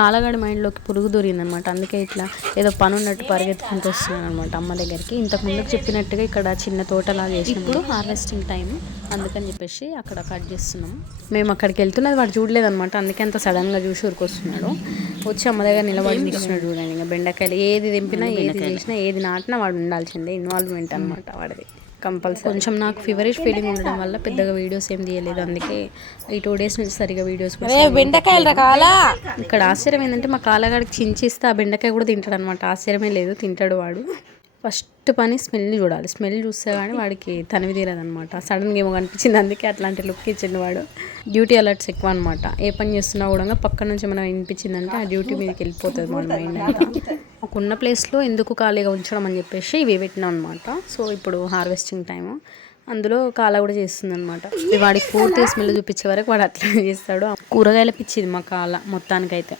కాలగాడి మైండ్లోకి పురుగు దొరిందనమాట. అందుకే ఇట్లా ఏదో పని ఉన్నట్టు పరిగెత్తుకుంటూ వస్తున్నాను అనమాట అమ్మ దగ్గరికి. ఇంతకు ముందుకు చెప్పినట్టుగా ఇక్కడ చిన్న తోటలాగా చేసి ఇప్పుడు హార్వెస్టింగ్ టైం అందుకని చెప్పేసి అక్కడ కట్ చేస్తున్నాం. మేము అక్కడికి వెళ్తున్నది వాడు చూడలేదనమాట. అందుకే అంత సడన్గా చూసి ఊరికొస్తున్నాడు. వచ్చి అమ్మ దగ్గర నిలబడి తీస్తున్నాడు చూడండి. ఇంకా బెండకాయలు ఏది దింపినా ఏది చేసినా ఏది నాటినా వాడు ఉండాల్సిందే. ఇన్వాల్వ్మెంట్ అనమాట వాడిది కంపల్సరీ. కొంచెం నాకు ఫీవరిష్ ఫీలింగ్ ఉండడం వల్ల పెద్దగా వీడియోస్ ఏం తీయలేదు. అందుకే ఈ 2 days నుంచి సరిగా వీడియోస్ బెండకాయలు ఇక్కడ ఆశ్చర్యం ఏంటంటే మా కాలగాడికి చించిస్తే ఆ బెండకాయ కూడా తింటాడు అనమాట. ఆశ్చర్యమే లేదు, తింటాడు వాడు. ఫస్ట్ పని స్మెల్ చూడాలి. స్మెల్ చూస్తే కానీ వాడికి తనివి తీరదనమాట. సడన్గా ఏమో కనిపించింది, అందుకే అట్లాంటి లుక్ ఇచ్చిండు వాడు. డ్యూటీ అలర్ట్స్ ఎక్కువ అనమాట. ఏ పని చేస్తున్నా కూడా పక్క నుంచి మనం వినిపించిందంటే ఆ డ్యూటీ మీదకి వెళ్ళిపోతుంది మన మైండ్ అంతా. మాకున్న ప్లేస్లో ఎందుకు ఖాళీగా ఉంచడం అని చెప్పేసి ఇవి పెట్టినాం అనమాట. సో ఇప్పుడు హార్వెస్టింగ్ టైము, అందులో కాల కూడా చేస్తుంది అనమాట. వాడికి పూర్తి స్మెల్ చూపించే వరకు వాడు అట్లా చేస్తాడు. కూరగాయల పిచ్చిది మా కాల మొత్తానికైతే.